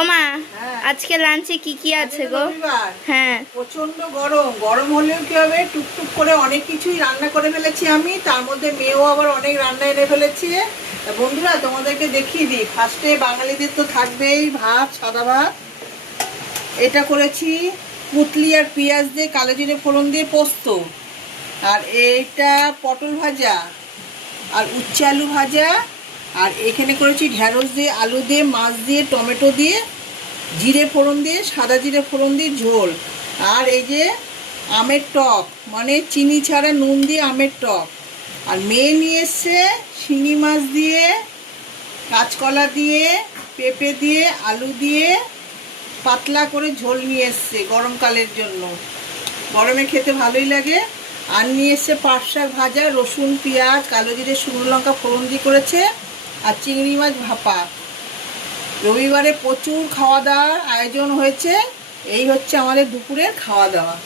ওমা, হ্যাঁ। আজকে লাঞ্চে কি কি আছে গো? রবিবার। হ্যাঁ, প্রচন্ড গরম, গরম হলেও কি হবে, টুকটুক করে অনেক কিছুই রান্না করে ফেলেছি আমি। তার মধ্যে মেয়েও আবার অনেক রান্না এনে ফেলেছে। তা বন্ধুরা, তোমাদেরকে দেখিয়ে দিই। ফার্স্টে বাঙালিদের তো থাকবেই ভাত, সাদা ভাত। এটা করেছি পুতলি আর পেঁয়াজ দিয়ে কালো জিরে ফোড়ন দিয়ে পোস্ত। আর এইটা পটল ভাজা আর উচ্ছে আলু ভাজা। আর এখানে করেছি ঢ্যাঁড়স দিয়ে, আলু দিয়ে, মাছ দিয়ে, টমেটো দিয়ে, জিরে ফোড়ন দিয়ে, সাদা জিরে ফোড়ন দিয়ে ঝোল। আর এই যে আমের টক, মানে চিনি ছাড়া নুন দিয়ে আমের টক। আর মেয়ে নিয়ে এসছে শিঙি মাছ দিয়ে, কাঁচকলা দিয়ে, পেঁপে দিয়ে, আলু দিয়ে পাতলা করে ঝোল নিয়ে এসছে গরমকালের জন্য। গরমে খেতে ভালোই লাগে। আর নিয়ে এসছে পাট শাক ভাজা, রসুন, পেঁয়াজ, কালো জিরে, শুকনো লঙ্কা ফোড়ন দিয়ে করেছে। আর চিংড়ি মাছ ভাপা। রবিবারে প্রচুর খাওয়া দাওয়ার আয়োজন হয়েছে। এই হচ্ছে আমাদের দুপুরের খাওয়া দাওয়া।